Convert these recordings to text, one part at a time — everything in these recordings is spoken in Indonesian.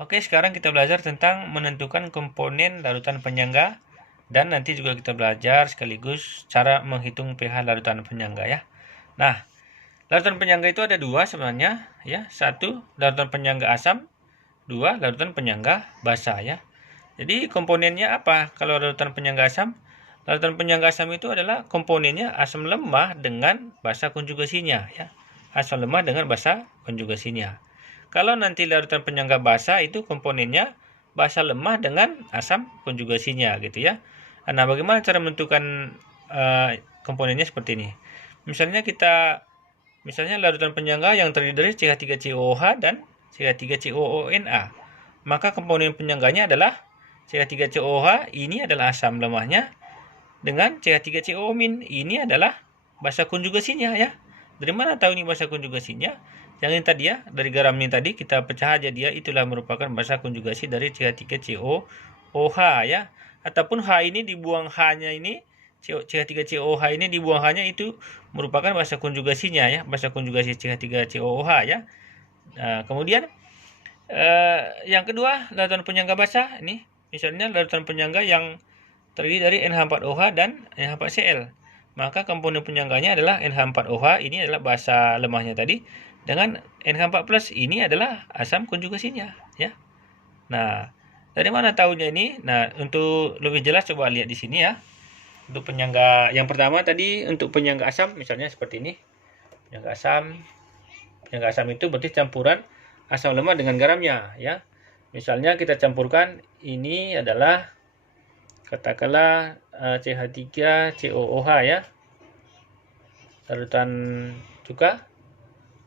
Oke, sekarang kita belajar tentang menentukan komponen larutan penyangga dan nanti juga kita belajar sekaligus cara menghitung pH larutan penyangga ya. Nah, larutan penyangga itu ada dua sebenarnya ya. Satu, larutan penyangga asam, dua, larutan penyangga basa ya. Jadi komponennya apa kalau larutan penyangga asam? Larutan penyangga asam itu adalah komponennya asam lemah dengan basa konjugasinya ya. Asam lemah dengan basa konjugasinya. Kalau nanti larutan penyangga basa itu komponennya basa lemah dengan asam konjugasinya gitu ya. Nah, bagaimana cara menentukan komponennya seperti ini? Misalnya larutan penyangga yang terdiri dari CH3COOH dan CH3COONA. Maka komponen penyangganya adalah CH3COOH, ini adalah asam lemahnya, dengan CH3CO- ini adalah basa konjugasinya ya. Dari mana tahu ini basa konjugasinya? Yang ini tadi ya, dari garam ini tadi kita pecah aja dia, itulah merupakan basa konjugasi dari CH3COOH ya. Ataupun H ini dibuang H-nya ini, CH3COOH ini dibuang H-nya, itu merupakan basa konjugasinya ya, basa konjugasi CH3COOH ya. Nah, kemudian yang kedua, larutan penyangga basa ini, misalnya larutan penyangga yang terdiri dari NH4OH dan NH4Cl. Maka komponen penyangganya adalah NH4OH, ini adalah basa lemahnya tadi, dengan NH4+, ini adalah asam konjugasinya ya. Nah, dari mana tahunya ini? Nah, untuk lebih jelas coba lihat di sini ya. Untuk penyangga yang pertama tadi, untuk penyangga asam misalnya seperti ini. Penyangga asam itu berarti campuran asam lemah dengan garamnya ya. Misalnya kita campurkan, ini adalah katakanlah CH3COOH ya, larutan cuka.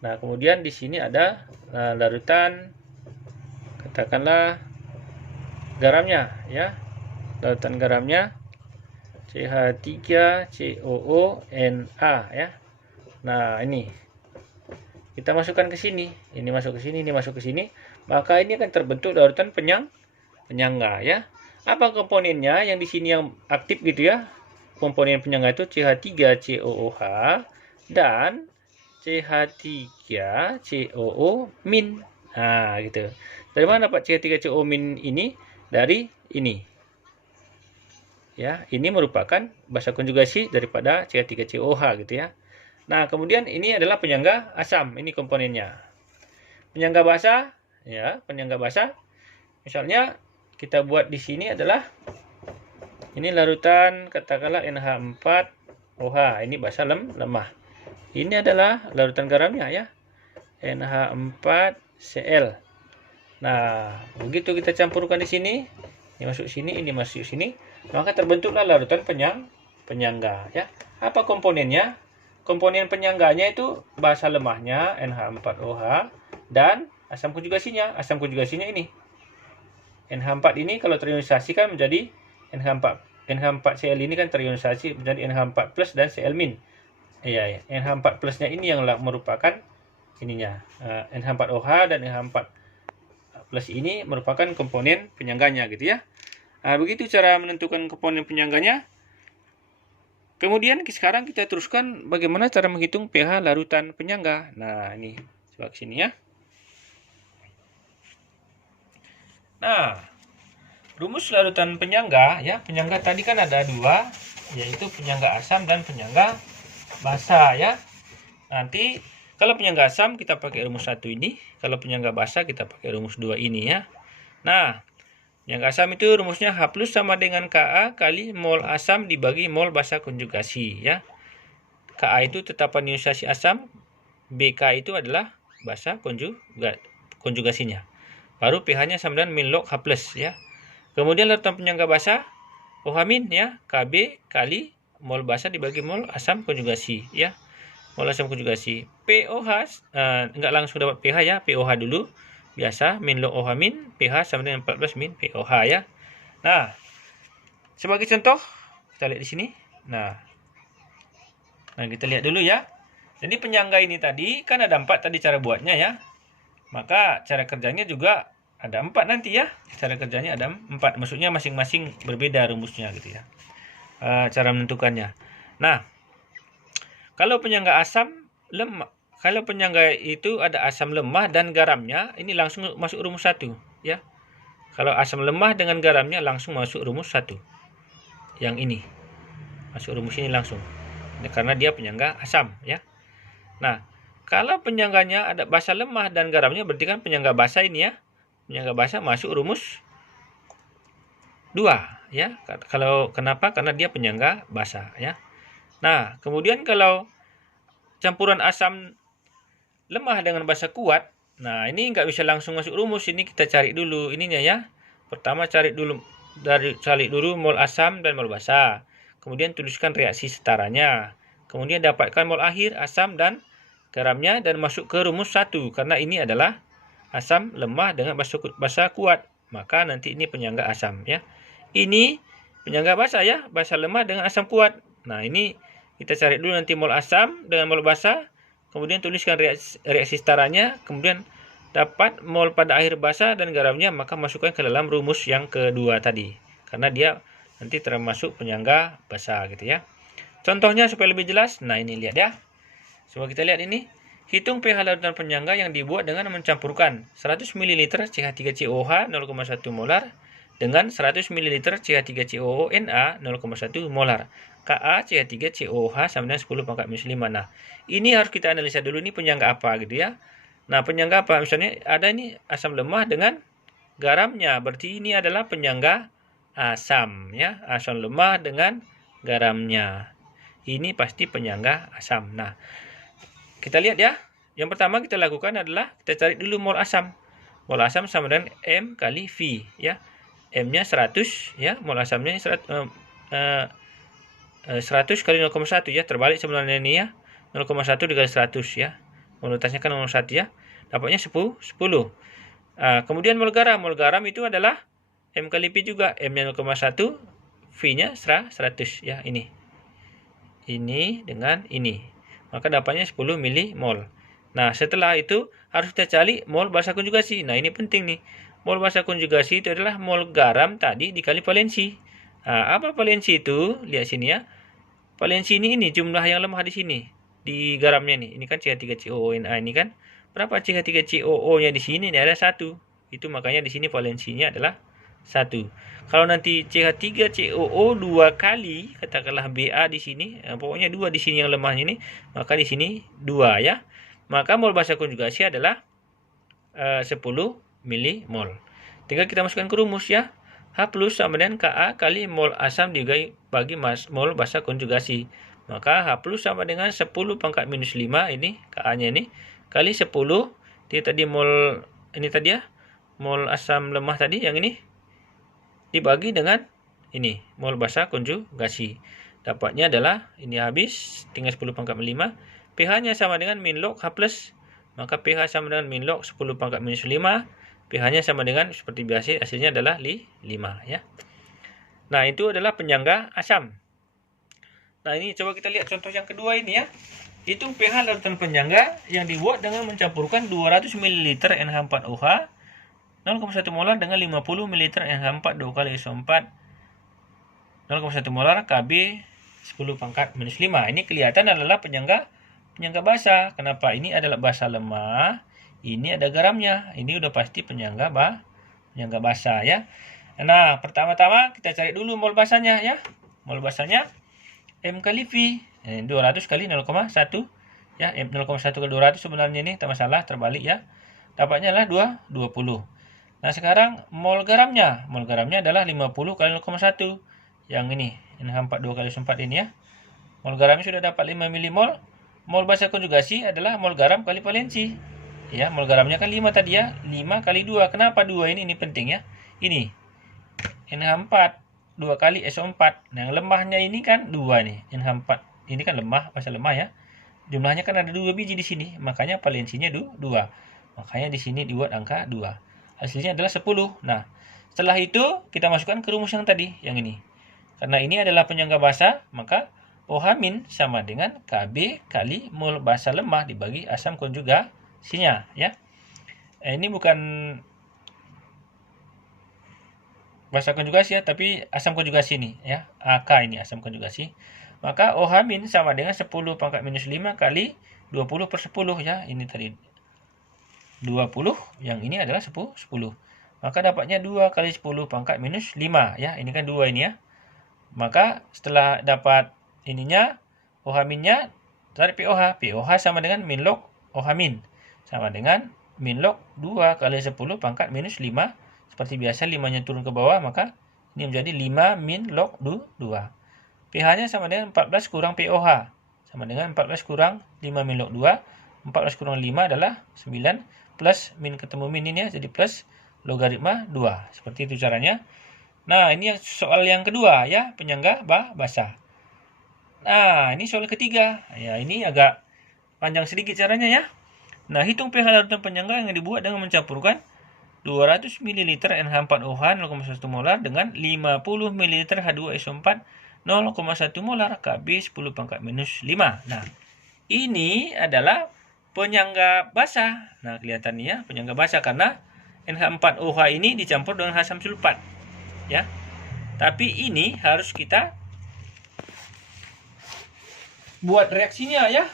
Nah, kemudian di sini ada larutan katakanlah garamnya ya, larutan garamnya CH3COONA ya. Nah, ini kita masukkan ke sini, ini masuk ke sini, ini masuk ke sini, maka ini akan terbentuk larutan penyangga ya. Apa komponennya yang di sini yang aktif gitu ya? Komponen penyangga itu CH3COOH dan CH3COO-. Nah, gitu. Dari mana dapat CH3COO- ini? Dari ini. Ya, ini merupakan basa konjugasi daripada CH3COOH gitu ya. Nah, kemudian ini adalah penyangga asam, ini komponennya. Penyangga basa, ya, penyangga basa. Misalnya kita buat di sini adalah ini larutan katakanlah NH4OH, ini basa lemah. Ini adalah larutan garamnya ya, NH4Cl. Nah, begitu kita campurkan di sini, ini masuk sini, ini masuk sini, maka terbentuklah larutan penyangga ya. Apa komponennya? Komponen penyangganya itu basa lemahnya NH4OH dan asam konjugasinya. Asam konjugasinya ini NH4 ini kalau terionisasi kan menjadi NH4Cl ini kan terionisasi menjadi NH4+ dan Cl-. Iya, NH4 plusnya ini yang merupakan ininya. NH4OH dan NH4 plus ini merupakan komponen penyangganya gitu ya. Nah, begitu cara menentukan komponen penyangganya. Kemudian sekarang kita teruskan bagaimana cara menghitung pH larutan penyangga. Nah, ini coba ke sini ya. Nah, rumus larutan penyangga ya, penyangga tadi kan ada dua, yaitu penyangga asam dan penyangga basa ya. Nanti kalau penyangga asam kita pakai rumus 1 ini, kalau penyangga basa kita pakai rumus 2 ini ya. Nah, penyangga asam itu rumusnya H+ sama dengan Ka kali mol asam dibagi mol basa konjugasi ya. Ka itu tetapan ionisasi asam, Bk itu adalah basa konjugasinya. Baru pH-nya sama dengan min log H+ ya. Kemudian larutan penyangga basa OH- ya, Kb kali mol basa dibagi mol asam konjugasi ya. Mol asam konjugasi. POH enggak langsung dapat pH ya, POH dulu. Biasa min log OH-, pH sama dengan 14 min POH ya. Nah, sebagai contoh kita lihat di sini. Nah, kita lihat dulu ya. Jadi penyangga ini tadi kan ada 4 tadi cara buatnya ya. Maka cara kerjanya juga ada 4 nanti ya. Cara kerjanya ada 4. Maksudnya masing-masing berbeda rumusnya gitu ya. Cara menentukannya. Nah, kalau penyangga asam lemah, kalau penyangga itu ada asam lemah dan garamnya, ini langsung masuk rumus 1. ya. Kalau asam lemah dengan garamnya langsung masuk rumus 1. Yang ini. Masuk rumus ini langsung. Karena dia penyangga asam, ya. Nah, kalau penyangganya ada basa lemah dan garamnya berarti kan penyangga basa ini ya. Penyangga basa masuk rumus 2, ya. Kalau kenapa? Karena dia penyangga basa, ya. Nah, kemudian kalau campuran asam lemah dengan basa kuat, nah ini nggak bisa langsung masuk rumus, ini kita cari dulu ininya ya. Pertama cari dulu mol asam dan mol basa. Kemudian tuliskan reaksi setaranya. Kemudian dapatkan mol akhir asam dan garamnya dan masuk ke rumus 1 karena ini adalah asam lemah dengan basa kuat. Maka nanti ini penyangga asam ya. Ini penyangga basa ya, basa lemah dengan asam kuat. Nah, ini kita cari dulu nanti mol asam dengan mol basa. Kemudian tuliskan reaksi setaranya, kemudian dapat mol pada akhir basa dan garamnya, maka masukkan ke dalam rumus yang kedua tadi. Karena dia nanti termasuk penyangga basa gitu ya. Contohnya supaya lebih jelas, nah ini lihat ya. Coba kita lihat ini. Hitung pH larutan penyangga yang dibuat dengan mencampurkan 100 ml CH3COOH 0,1 molar dengan 100 ml CH3COONA 0,1 molar. Ka CH3COOH sama dengan 10 pangkat minus 5. Nah, ini harus kita analisa dulu ini penyangga apa gitu ya. Nah, penyangga apa? Misalnya ada ini asam lemah dengan garamnya. Berarti ini adalah penyangga asam ya. Asam lemah dengan garamnya. Ini pasti penyangga asam. Nah, kita lihat ya. Yang pertama kita lakukan adalah kita cari dulu mol asam. Mol asam sama dengan M kali V ya. M-nya 100 ya, mol asamnya 100 kali 0,1 ya, terbalik sebenarnya ini ya. 0,1 dikali 100 ya. Monotasnya kan 0,1 ya. Dapatnya 10. Kemudian mol garam itu adalah M kali P juga. M-nya 0,1, V-nya 100 ya, ini. Ini dengan ini. Maka dapatnya 10 milimol. Nah, setelah itu harus kita cari mol basa konjugasi. Nah, ini penting nih. Mol basa konjugasi itu adalah mol garam tadi dikali valensi. Nah, apa valensi itu? Lihat sini ya. Valensi ini jumlah yang lemah di sini. Di garamnya nih. Ini kan CH3COONA ini kan. Berapa CH3COO-nya di sini? Ini ada 1. Itu makanya di sini valensinya adalah 1. Kalau nanti CH3COO 2 kali, katakanlah Ba di sini, pokoknya 2 di sini yang lemahnya ini, maka di sini 2 ya. Maka mol basa konjugasi adalah 10 milimol. Tinggal kita masukkan ke rumus ya. H plus sama dengan Ka kali mol asam dibagi mol basa konjugasi. Maka H plus sama dengan 10 pangkat minus 5 ini Ka-nya ini kali 10. Dia tadi mol ini tadi ya. Mol asam lemah tadi yang ini dibagi dengan ini mol basa konjugasi. Dapatnya adalah ini habis tinggal 10 pangkat 5. pH-nya sama dengan min log H plus. Maka pH sama dengan min log 10 pangkat minus 5. pH-nya sama dengan seperti biasa, hasilnya adalah 5 ya. Nah, itu adalah penyangga asam. Nah, ini coba kita lihat contoh yang kedua ini ya. Hitung pH larutan penyangga yang dibuat dengan mencampurkan 200 ml NH4OH 0,1 molar dengan 50 ml NH4 2 kali SO4 0,1 molar Kb 10 pangkat minus 5. Ini kelihatan adalah penyangga basa. Kenapa? Ini adalah basa lemah. Ini ada garamnya. Ini udah pasti penyangga basa ya. Nah, pertama-tama kita cari dulu mol basanya ya. Mol basanya M kali V. 200 kali 0,1 ya. 0,1 kali 200 sebenarnya ini tak masalah, terbalik ya. Dapatnya adalah 20. Nah, sekarang mol garamnya. Mol garamnya adalah 50 kali 0,1. Yang ini, NH4 2 kali 4 ini ya. Mol garamnya sudah dapat 5 milimol. Mol basa konjugasi adalah mol garam kali valensi. Ya, mol garamnya kan 5 tadi ya. 5 kali 2. Kenapa 2 ini? Ini penting ya. Ini NH4 2 kali SO4. Nah, yang lemahnya ini kan 2 nih. NH4 ini kan lemah, basa lemah ya. Jumlahnya kan ada 2 biji di sini. Makanya valensinya 2. Makanya di sini dibuat angka 2. Hasilnya adalah 10. Nah, setelah itu kita masukkan ke rumus yang tadi, yang ini. Karena ini adalah penyangga basa, maka OH- sama dengan Kb kali mol basa lemah dibagi asam konjugasinya ya. Ini bukan basa konjugasi ya, tapi asam konjugasi ini ya. AK ini asam konjugasi. Maka OH- sama dengan 10 pangkat minus 5 kali 20 per 10 ya. Ini tadi 20, yang ini adalah 10. maka dapatnya 2 kali 10 pangkat minus 5 ya. Ini kan 2 ini ya. Maka setelah dapat ininya OH minnya, cari POH. POH sama dengan min log OH min. Sama dengan min log 2 kali 10 pangkat minus 5. Seperti biasa 5-nya turun ke bawah, maka ini menjadi 5 min log 2. pH-nya sama dengan 14 kurang POH. Sama dengan 14 kurang 5 min log 2. 14 kurang 5 adalah 9. Plus min ketemu min ini ya, jadi plus logaritma 2. Seperti itu caranya. Nah, ini soal yang kedua ya, penyangga basah. Nah, ini soal ketiga. Ya, ini agak panjang sedikit caranya ya. Nah, hitung pH larutan penyangga yang dibuat dengan mencampurkan 200 ml NH4OH 0,1 molar dengan 50 ml H2SO4 0,1 molar Kb 10 pangkat minus 5. Nah, ini adalah penyangga basah. Nah, kelihatannya ya, penyangga basah karena NH4OH ini dicampur dengan asam sulfat. Ya. Tapi ini harus kita buat reaksinya ya,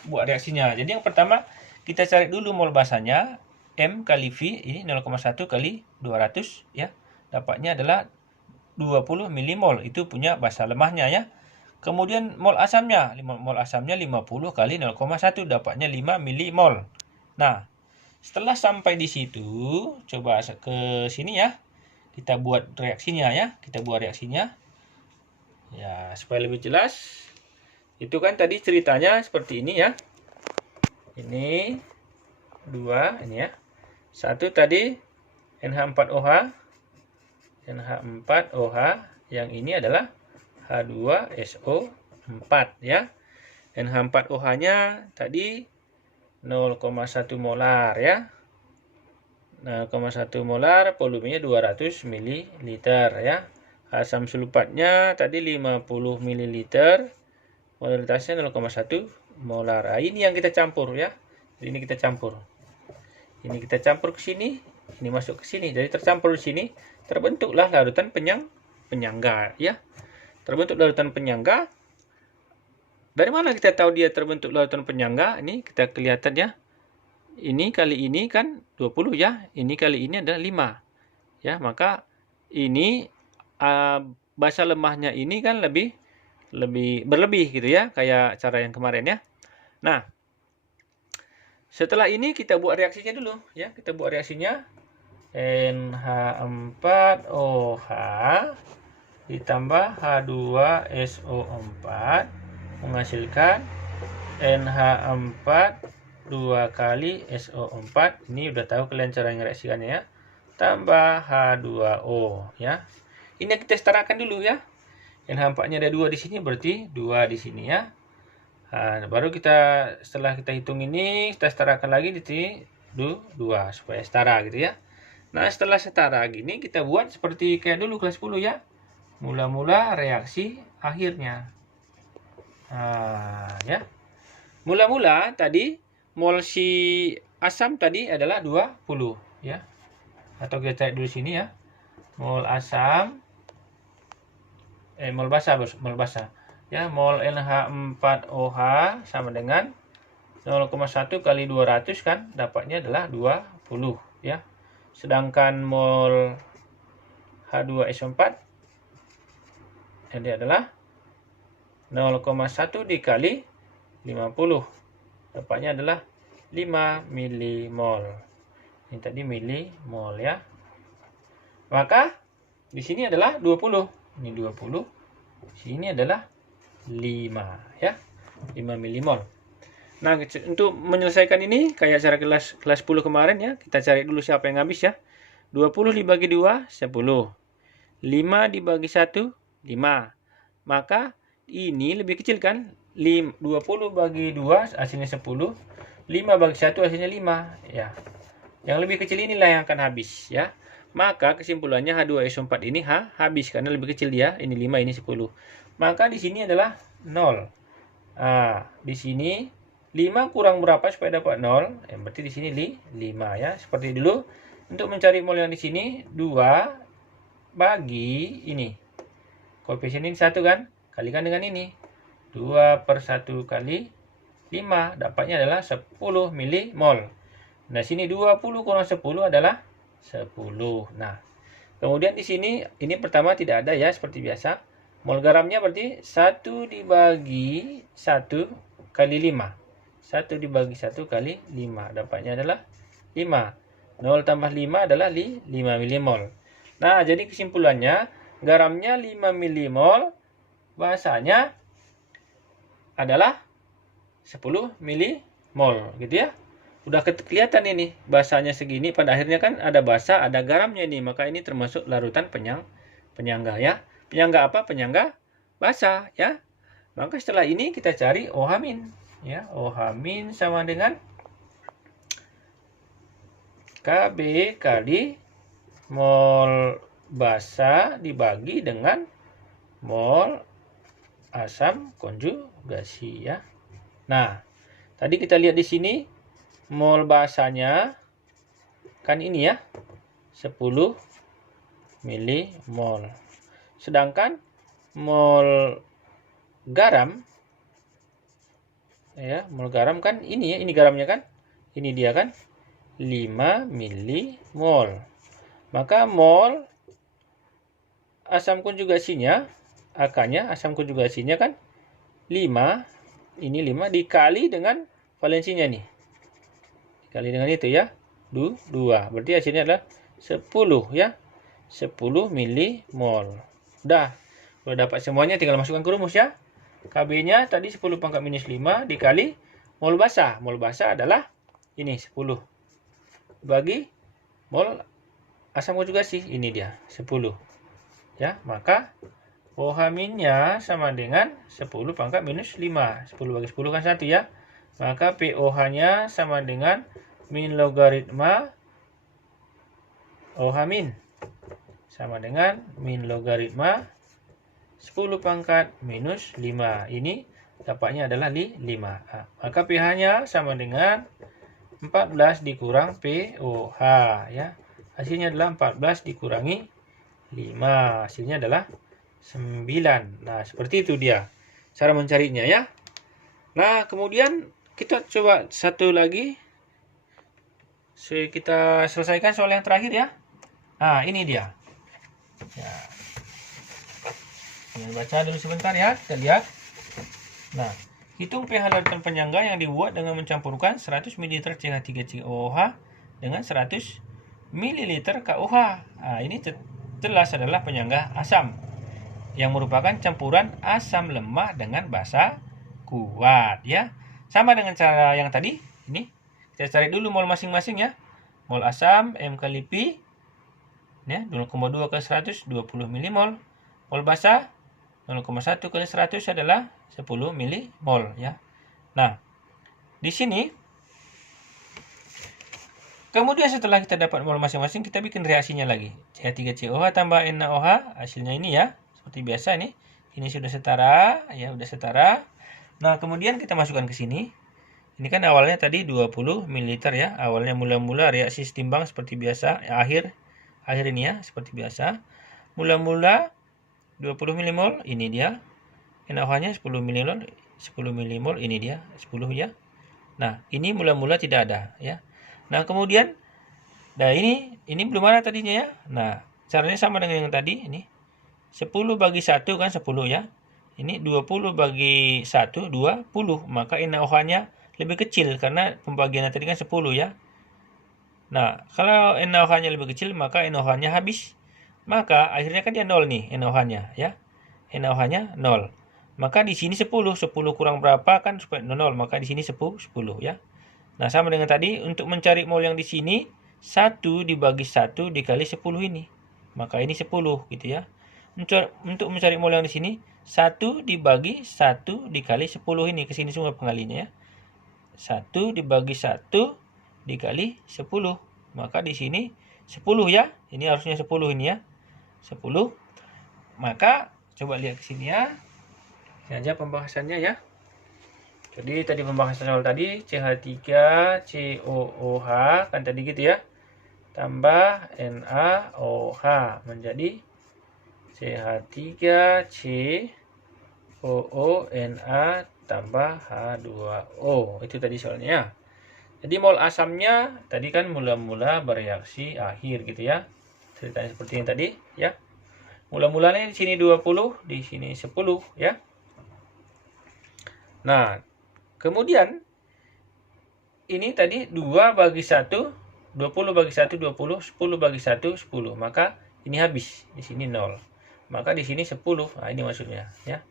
Jadi yang pertama kita cari dulu mol basahnya, M kali V ini 0,1 kali 200 ya. Dapatnya adalah 20 milimol, itu punya basah lemahnya ya. Kemudian mol asamnya 50 kali 0,1, dapatnya 5 milimol. Nah, setelah sampai di situ, coba ke sini ya. Kita buat reaksinya ya. Ya, supaya lebih jelas. Itu kan tadi ceritanya seperti ini ya. Ini 2 ini ya. 1 tadi NH4OH. Yang ini adalah H2SO4 ya. NH4OH-nya tadi 0,1 molar ya. 0,1 molar, volumenya 200 ml ya. Asam sulfatnya tadi 50 ml, molaritasnya 0,1 molar. Nah, ini yang kita campur ya. Jadi ini kita campur. Ini kita campur ke sini, ini masuk ke sini. Jadi tercampur di sini, terbentuklah larutan penyangga ya. Terbentuk larutan penyangga. Dari mana kita tahu dia terbentuk larutan penyangga? Ini kita kelihatan ya. Ini kali ini kan 20 ya. Ini kali ini adalah 5. Ya, maka ini basah lemahnya ini kan lebih berlebih gitu ya, kayak cara yang kemarin ya. Nah, setelah ini kita buat reaksinya dulu ya. Kita buat reaksinya NH4OH ditambah H2SO4 menghasilkan NH4 2 kali SO4. Ini udah tahu kalian cara ngereaksikannya ya. Tambah H2O ya. Ini kita setarakan dulu ya. NH4-nya ada 2 di sini, berarti 2 di sini ya. Nah, baru setelah kita hitung ini, kita setarakan lagi di sini 2 supaya setara gitu ya. Nah, setelah setara gini kita buat seperti kayak dulu kelas 10 ya. Mula-mula reaksi akhirnya. Nah, ya. Mula-mula tadi mol si asam tadi adalah 20 ya. Atau kita cari dulu sini ya. Mol asam mol basah. Ya, mol NH4OH sama dengan 0,1 kali 200 kan, dapatnya adalah 20 ya. Sedangkan mol H2SO4 ini adalah 0,1 dikali 50. Dapatnya adalah 5 milimol. Ini tadi milimol ya. Maka di sini adalah 20. Ini 20. Sini adalah 5 ya. 5 milimol. Nah, untuk menyelesaikan ini kayak cara kelas 10 kemarin ya, kita cari dulu siapa yang habis ya. 20 dibagi 2 10. 5 dibagi 1 5. Maka ini lebih kecil kan? 20 bagi 2 hasilnya 10. 5 bagi 1 hasilnya 5 ya. Yang lebih kecil inilah yang akan habis ya. Maka kesimpulannya H2SO4 ini habis karena lebih kecil dia. Ini 5, ini 10. Maka di sini adalah 0. Nah, di sini 5 kurang berapa supaya dapat 0? Berarti di sini 5 ya. Seperti dulu. Untuk mencari mol yang di sini 2 bagi ini. Koefisien ini 1 kan? Kalikan dengan ini. 2 per 1 kali 5. Dapatnya adalah 10 milimol. Nah, sini 20 kurang 10 adalah 10. Nah, Kemudian di sini, ini pertama tidak ada ya, seperti biasa. Mol garamnya berarti 1 dibagi 1 kali 5. 1 dibagi 1 kali 5. Dapatnya adalah 5. 0 tambah 5 adalah 5 milimol. Nah, jadi kesimpulannya, garamnya 5 milimol, basanya adalah 10 milimol, gitu ya. Udah kelihatan ini basanya segini, pada akhirnya kan ada basa, ada garamnya ini, maka ini termasuk larutan penyangga ya. Penyangga apa? Penyangga basa ya. Maka setelah ini kita cari OH- ya. OH- sama dengan Kb kali mol basa dibagi dengan mol asam konjugasi ya. Nah, tadi kita lihat di sini mol basanya kan ini ya, 10 milimol. Sedangkan mol garam ya, mol garam kan ini ya, ini garamnya kan. Ini dia kan 5 milimol. Maka mol asam konjugasinya, akanya asam konjugasinya kan 5, ini 5 dikali dengan valensinya nih. Dikali dengan itu ya, 2. Berarti hasilnya adalah 10 ya. 10 milimol. Udah dapat semuanya, tinggal masukkan ke rumus ya. Kb-nya tadi 10 pangkat minus 5 dikali mol basa. Mol basa adalah ini 10 bagi mol asam konjugasi, ini dia 10. Ya, maka OH-nya sama dengan 10 pangkat minus 5. 10 bagi 10 kan 1 ya. Maka POH-nya sama dengan min logaritma OH- sama dengan min logaritma 10 pangkat minus 5. Ini dapatnya adalah 5. Nah, maka pH-nya sama dengan 14 dikurang POH ya. Hasilnya adalah 14 dikurangi 5. Hasilnya adalah 9. Nah, seperti itu dia cara mencarinya ya. Nah, kemudian kita coba satu lagi. Kita selesaikan soal yang terakhir ya. Nah, ini dia. Ya. Baca dulu sebentar ya, kita lihat. Nah, hitung pH larutan penyangga yang dibuat dengan mencampurkan 100 ml CH3COOH dengan 100 ml KOH. Nah, ini jelas adalah penyangga asam yang merupakan campuran asam lemah dengan basa kuat ya. Sama dengan cara yang tadi, ini kita cari dulu mol masing-masing ya. Mol asam M kali Pi ya, 0,2 kali 100 20 milimol. Mol basa 0,1 kali 100 adalah 10 milimol ya. Nah, di sini kemudian setelah kita dapat mol masing-masing, kita bikin reaksinya lagi. CH3COH tambah NaOH, hasilnya ini ya. Seperti biasa nih. Ini sudah setara ya, udah setara. Nah, kemudian kita masukkan ke sini. Ini kan awalnya tadi 20 ml ya. Awalnya mula-mula reaksi setimbang seperti biasa. Akhir ini ya, seperti biasa. Mula-mula 20 milimol, ini dia. NaOH-nya 10 milimol, ini dia, 10 ya. Nah, ini mula-mula tidak ada ya. Nah, kemudian nah ini belum ada tadinya ya. Nah, caranya sama dengan yang tadi ini. 10 bagi 1 kan 10 ya. Ini 20 bagi 1 20, maka NaOH-nya lebih kecil karena pembagiannya tadi kan 10 ya. Nah, kalau NaOH-nya lebih kecil, maka NaOH-nya habis. Maka akhirnya kan dia 0 nih NaOH-nya ya. NaOH-nya 0. Maka di sini 10 kurang berapa kan supaya 0, maka di sini 10 ya. Nah, sama dengan tadi, untuk mencari mol yang di sini 1 dibagi 1 dikali 10 ini. Maka ini 10 gitu ya. Untuk mencari mol yang di sini 1 dibagi 1 dikali 10 ini, ke sini semua pengalinya ya. 1 dibagi 1 dikali 10. Maka di sini 10 ya. Ini harusnya 10 ini ya. 10. Maka coba lihat ke sini ya. Ini aja pembahasannya ya. Jadi tadi pembahasan soal tadi CH3COOH kan tadi gitu ya. Tambah NaOH menjadi CH3COONa tambah H2O. Itu tadi soalnya. Jadi mol asamnya tadi kan mula-mula bereaksi akhir gitu ya. ceritanya seperti yang tadi ya. Mula-mulanya di sini 20, di sini 10 ya. Nah, kemudian ini tadi 2 bagi 1, 20 bagi 1, 20, 10 bagi 1, 10. Maka ini habis, di sini 0. Maka di sini 10. Nah, ini maksudnya ya.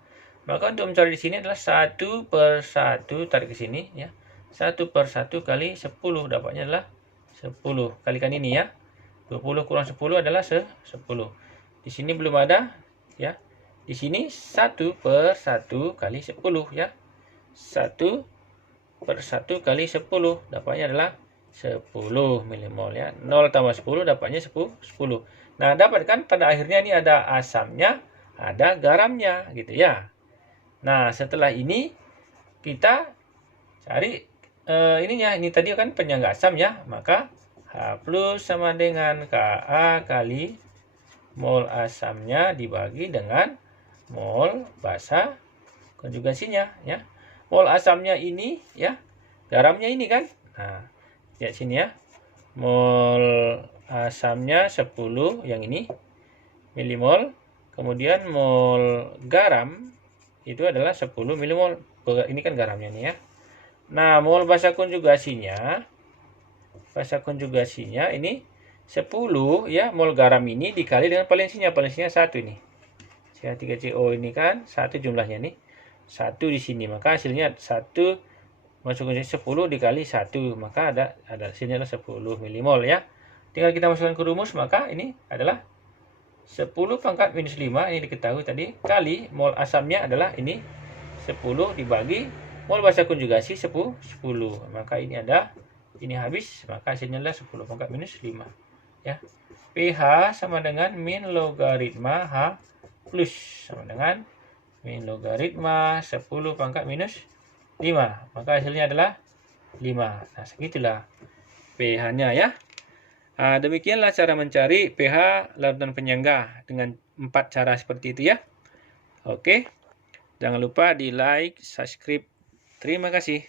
Maka untuk mencari di sini adalah 1 per 1, tarik ke sini ya. 1 per 1 kali 10, dapatnya adalah 10. Kalikan ini ya. 20 kurang 10 adalah 10. Di sini belum ada ya. Di sini 1 per 1 kali 10 ya. 1 per 1 kali 10, dapatnya adalah 10 milimol ya. 0 tambah 10 dapatnya 10. Nah, dapat kan pada akhirnya ini ada asamnya, ada garamnya gitu ya. Nah, setelah ini kita cari ininya. Ini tadi kan penyangga asam ya, maka H plus sama dengan Ka kali mol asamnya dibagi dengan mol basa konjugasinya ya. Mol asamnya ini ya, garamnya ini kan. Nah, lihat sini ya. Mol asamnya 10 yang ini milimol, kemudian mol garam itu adalah 10 milimol. Ini kan garamnya nih ya. Nah, mol basa konjugasinya ini 10 ya, mol garam ini dikali dengan valensinya. Valensinya 1 ini. CH3CO ini kan 1 jumlahnya nih. 1 di sini, maka hasilnya 1 masuk ke 10 dikali 1, maka ada hasilnya adalah 10 milimol ya. Tinggal kita masukkan ke rumus, maka ini adalah 10 pangkat minus 5, ini diketahui tadi, kali mol asamnya adalah ini 10 dibagi mol basa konjugasi 10, maka ini ada, ini habis, maka hasilnya adalah 10 pangkat minus 5 ya. pH sama dengan min logaritma H plus sama dengan min logaritma 10 pangkat minus 5, maka hasilnya adalah 5. Nah, segitulah pH-nya ya. Nah, demikianlah cara mencari pH larutan penyangga dengan 4 cara seperti itu ya. Oke, jangan lupa di like, subscribe. Terima kasih.